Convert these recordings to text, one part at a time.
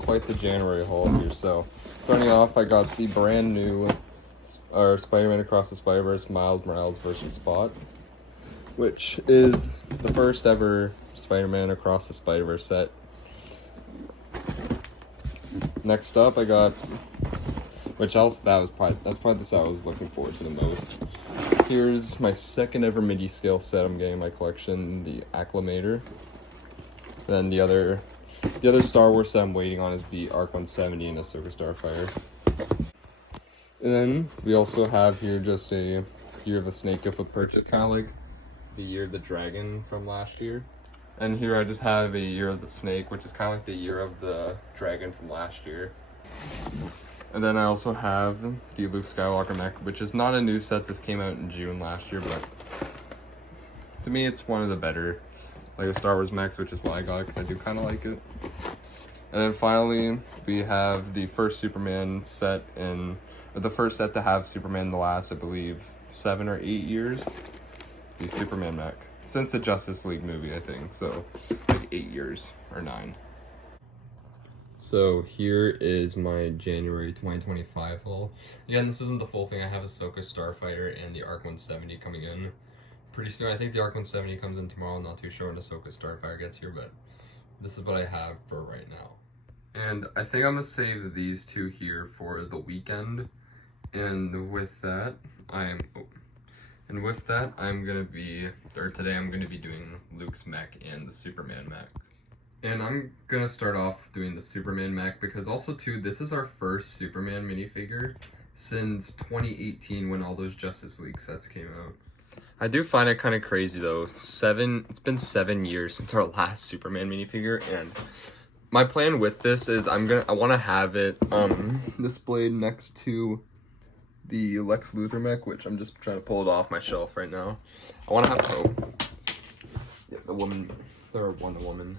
quite the January haul here. So, starting off, I got the brand new Spider-Man Across the Spider-Verse Miles Morales vs. Spot, which is the first ever Spider-Man Across the Spider-Verse set. Next up, I got, that's probably the set I was looking forward to the most. Here's my second ever midi scale set I'm getting in my collection, the Acclamator. Then the other Star Wars set I'm waiting on is the ARC 170 and Ahsoka Starfire. And then we also have here just a Year of the Snake gift with purchase, kind of like the Year of the Dragon from last year. And here I just have a Year of the Snake, which is kind of like the Year of the Dragon from last year. And then I also have the Luke Skywalker mech, which is not a new set. This came out in June last year, but to me it's one of the better like the Star Wars mechs, which is why I got it, because I do kind of like it. And then finally, we have the first Superman set the first set to have Superman in the last, I believe, 7 or 8 years. The Superman mech. Since the Justice League movie, I think. So, like 8 years, or 9. So, here is my January 2025 haul. Again, this isn't the full thing. I have Ahsoka Starfighter and the ARC 170 coming in pretty soon. I think the ARC 170 comes in tomorrow. I'm not too sure when Ahsoka Starfire gets here, but this is what I have for right now. And I think I'm gonna save these two here for the weekend. And with that, today I'm gonna be doing Luke's mech and the Superman mech. And I'm gonna start off doing the Superman mech because also too, this is our first Superman minifigure since 2018 when all those Justice League sets came out. I do find it kind of crazy though. It's been 7 years since our last Superman minifigure, and my plan with this is I want to have it displayed next to the Lex Luthor mech, which I'm just trying to pull it off my shelf right now. I want to have Wonder Woman.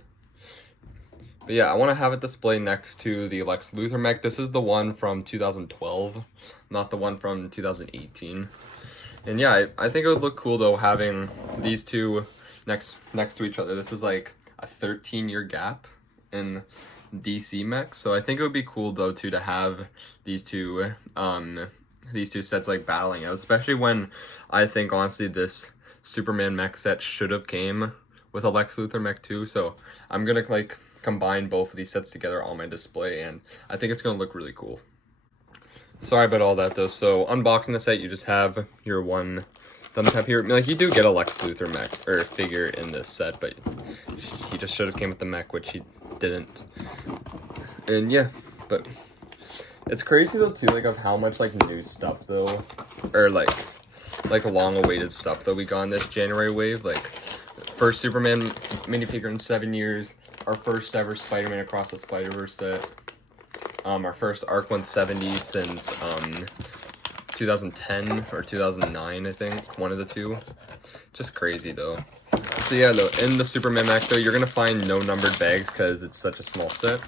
But yeah, I want to have it displayed next to the Lex Luthor mech. This is the one from 2012, not the one from 2018. And yeah, I think it would look cool though having these two next to each other. This is like a 13-year gap in DC mechs, so I think it would be cool though too to have these two sets like battling out, especially when I think honestly this Superman mech set should have came with a Lex Luthor mech too. So I'm gonna like combine both of these sets together on my display, and I think it's gonna look really cool. Sorry about all that though. So unboxing the set, you just have your one thumb tap here. Like you do get a Lex Luthor mech or figure in this set, but he just should have came with the mech, which he didn't. And yeah, but it's crazy though too, like of how much like new stuff though, or like long awaited stuff that we got in this January wave. Like first Superman minifigure in 7 years, our first ever Spider-Man Across the Spider-Verse set. Our first ARC 170 since 2010 or 2009, I think, one of the two. Just crazy though. So yeah, though in the Superman mech though, you're gonna find no numbered bags because it's such a small set.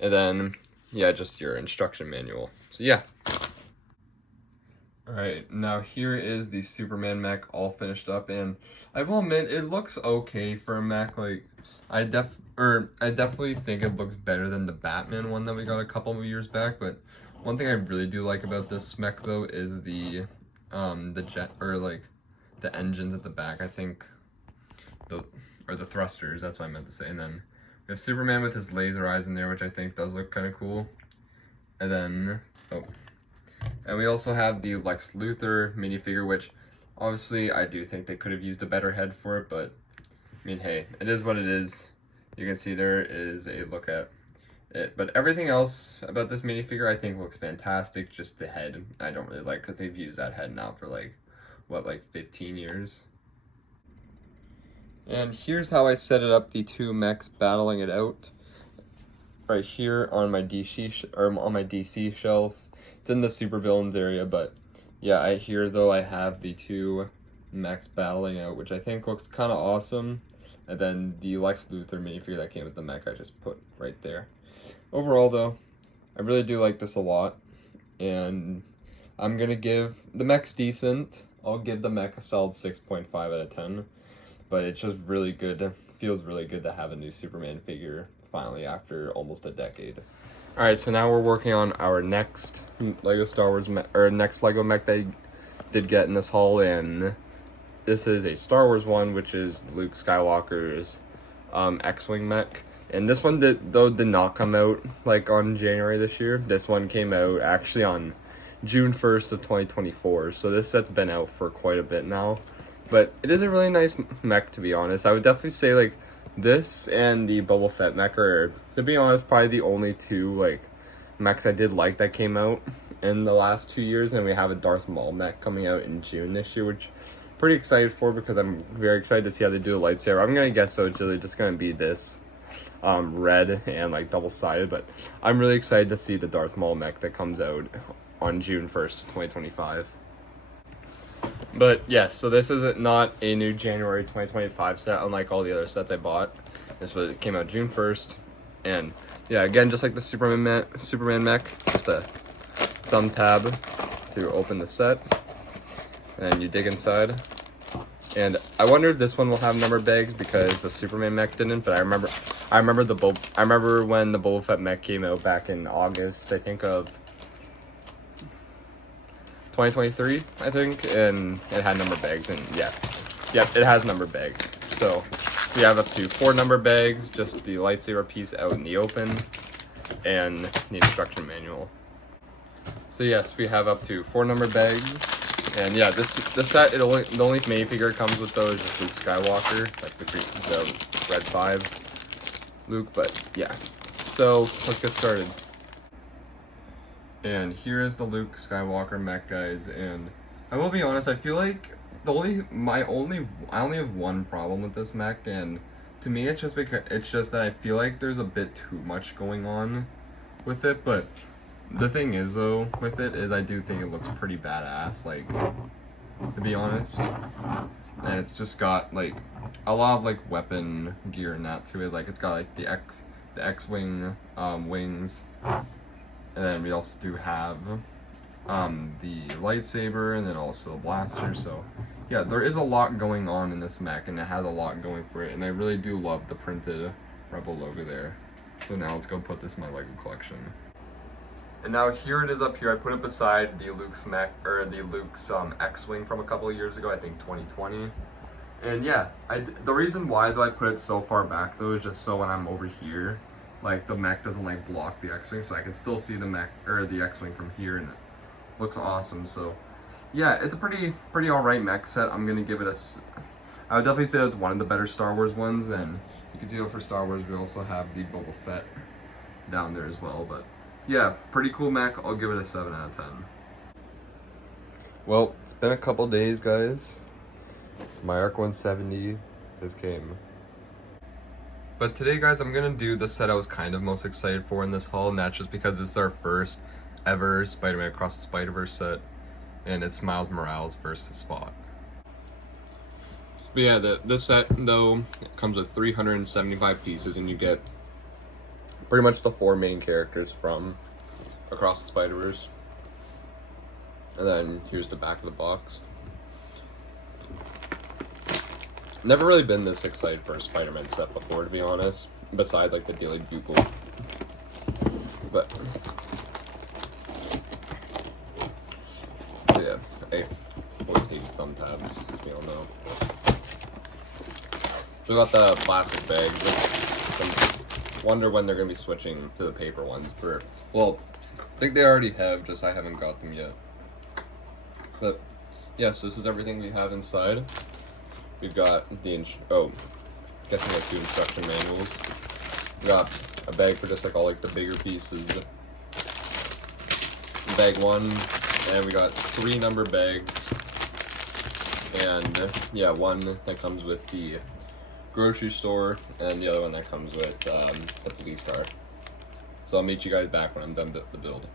And then yeah, just your instruction manual. So yeah. Alright, now here is the Superman mech all finished up, and I will admit it looks okay for a mech. Like I definitely think it looks better than the Batman one that we got a couple of years back, but one thing I really do like about this mech though is the jet, or like the engines at the back. I think the thrusters, that's what I meant to say. And then we have Superman with his laser eyes in there, which I think does look kind of cool. And then and we also have the Lex Luthor minifigure, which obviously I do think they could have used a better head for it, but I mean, hey, it is what it is. You can see there is a look at it, but everything else about this minifigure I think looks fantastic. Just the head I don't really like, because they've used that head now for like 15 years. And here's how I set it up, the two mechs battling it out. Right here on my DC shelf. It's in the supervillains area, but yeah, here though I have the two mechs battling out, which I think looks kind of awesome. And then the Lex Luthor minifigure that came with the mech I just put right there. Overall though, I really do like this a lot, and I'm gonna give the mech's decent. I'll give the mech a solid 6.5 out of 10, but it's just really good. It feels really good to have a new Superman figure finally after almost a decade. All right, so now we're working on our next Lego Star Wars next Lego mech that I did get in this haul, and this is a Star Wars one, which is Luke Skywalker's X-wing mech. And this one did not come out like on January this year. This one came out actually on June 1st of 2024. So this set's been out for quite a bit now. But it is a really nice mech, to be honest. I would definitely say like this and the Boba Fett mech are, to be honest, probably the only two like mechs I did like that came out in the last 2 years. And we have a Darth Maul mech coming out in June this year, which I'm pretty excited for because I'm very excited to see how they do the lightsaber. I'm gonna guess so it's really just gonna be this red and like double-sided, but I'm really excited to see the Darth Maul mech that comes out on June 1st, 2025. But yes, so this is not a new January 2025 set, unlike all the other sets I bought. It came out June 1st, and yeah, again, just like the Superman mech, just a thumb tab to open the set, and you dig inside. And I wonder if this one will have number bags because the Superman mech didn't, but I remember when the Boba Fett mech came out back in August, I think, of 2023, I think, and it had number bags, and yeah, it has number bags. So we have up to 4 number bags, just the lightsaber piece out in the open, and the instruction manual. So yes, we have up to 4 number bags. And yeah, this set, the only minifigure it comes with though is just Luke Skywalker, like the Red 5 Luke, but yeah. So let's get started. And here is the Luke Skywalker mech, guys, and I will be honest, I feel like I only have one problem with this mech, and to me it's just that I feel like there's a bit too much going on with it, but the thing is, though, with it is I do think it looks pretty badass, like, to be honest. And it's just got, like, a lot of, like, weapon gear and that to it. Like, it's got, like, the X-Wing wings. And then we also do have the lightsaber and then also the blaster. So, yeah, there is a lot going on in this mech, and it has a lot going for it. And I really do love the printed Rebel logo there. So now let's go put this in my LEGO collection. And now here it is up here. I put it beside the Luke's X-Wing from a couple of years ago, I think 2020. And yeah, the reason why though I put it so far back though is just so when I'm over here, like the mech doesn't like block the X-Wing, so I can still see the X-Wing from here, and it looks awesome. So yeah, it's a pretty alright mech set. I'm gonna give it I would definitely say it's one of the better Star Wars ones. And you can see for Star Wars we also have the Boba Fett down there as well, but yeah, pretty cool mech. I'll give it a 7 out of 10. Well, it's been a couple days, guys. My ARC 170 just came. But today, guys, I'm gonna do the set I was kind of most excited for in this haul, and that's just because this is our first ever Spider-Man Across the Spider-Verse set, and it's Miles Morales versus Spot. But yeah, this set, though, comes with 375 pieces, and you get pretty much the 4 main characters from Across the Spider-Verse. And then here's the back of the box. Never really been this excited for a Spider-Man set before, to be honest. Besides like the Daily Bugle. But so yeah, I always hate thumb tabs, as we all know. So we got the plastic bags. Wonder when they're gonna be switching to the paper ones well, I think they already have, just I haven't got them yet. But yes, this is everything we have inside. We've got the guessing like 2 instruction manuals. We got a bag for just like all like the bigger pieces. Bag 1, and we got 3 number bags. And yeah, one that comes with the grocery store, and the other one that comes with the police car. So I'll meet you guys back when I'm done with the build.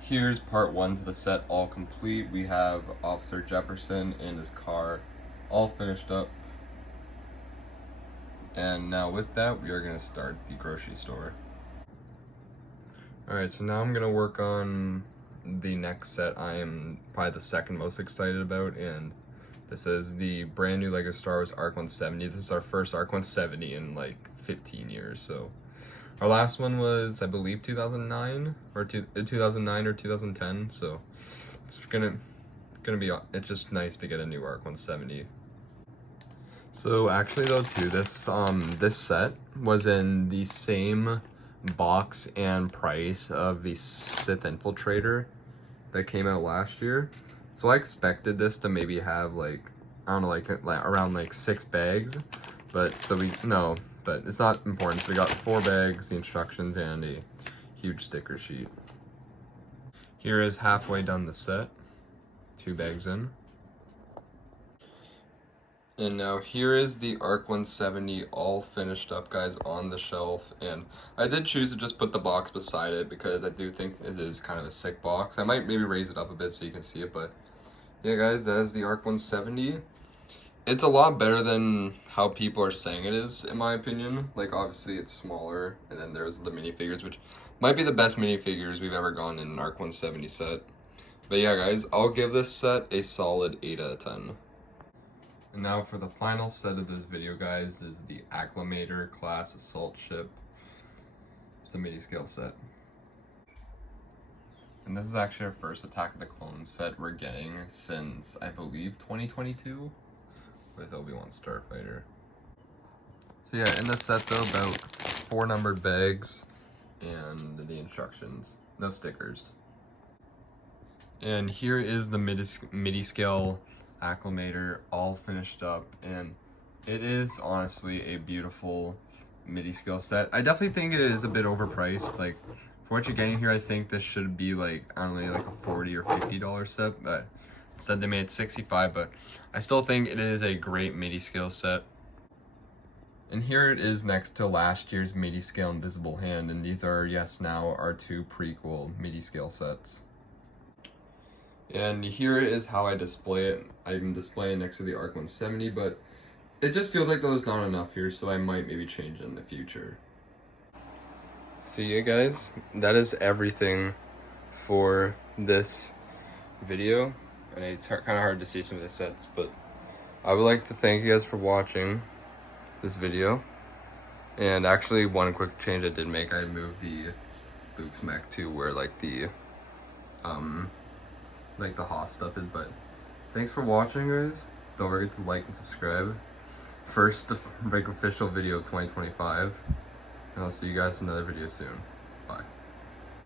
Here's part 1 to the set all complete. We have Officer Jefferson and his car all finished up. And now with that, we are going to start the grocery store. Alright, so now I'm going to work on the next set I am probably the second most excited about, and this is the brand new LEGO Star Wars ARC 170. This is our first ARC 170 in like 15 years. So our last one was, I believe, 2009 or 2010. So it's gonna be, it's just nice to get a new ARC 170. So actually though too, this set was in the same box and price of the Sith Infiltrator that came out last year. So I expected this to maybe have like, I don't know, like around like 6 bags, but but it's not important. So we got 4 bags, the instructions, and a huge sticker sheet. Here is halfway done the set, 2 bags in. And now here is the ARC 170 all finished up, guys, on the shelf. And I did choose to just put the box beside it because I do think it is kind of a sick box. I might maybe raise it up a bit so you can see it, but yeah, guys, that is the ARC 170. It's a lot better than how people are saying it is, in my opinion. Like, obviously it's smaller, and then there's the minifigures, which might be the best minifigures we've ever gotten in an ARC 170 set. But yeah, guys, I'll give this set a solid 8 out of 10. And now for the final set of this video, guys, is the Acclamator class assault ship. It's a midi scale set. And this is actually our first Attack of the Clones set we're getting since, I believe, 2022 with Obi-Wan Starfighter. So yeah, in this set though, about 4 numbered bags and the instructions. No stickers. And here is the midi scale Acclamator all finished up, and it is honestly a beautiful midi scale set. I definitely think it is a bit overpriced. Like, for what you're getting here, I think this should be like, I don't know, like a $40 or $50 set, but instead they made it 65, but I still think it is a great midi scale set. And here it is next to last year's midi scale Invisible Hand, and these are, yes, now our 2 prequel midi scale sets. And here is how I display it. I'm displaying next to the ARC 170, but it just feels like there's not enough here, so I might maybe change it in the future. So yeah, guys, that is everything for this video. And it's kind of hard to see some of the sets, but I would like to thank you guys for watching this video. And actually, one quick change I did make, I moved the Luke's mech to where like the Hoth stuff is. But thanks for watching, guys. Don't forget to like and subscribe. First official video of 2025, and I'll see you guys in another video soon.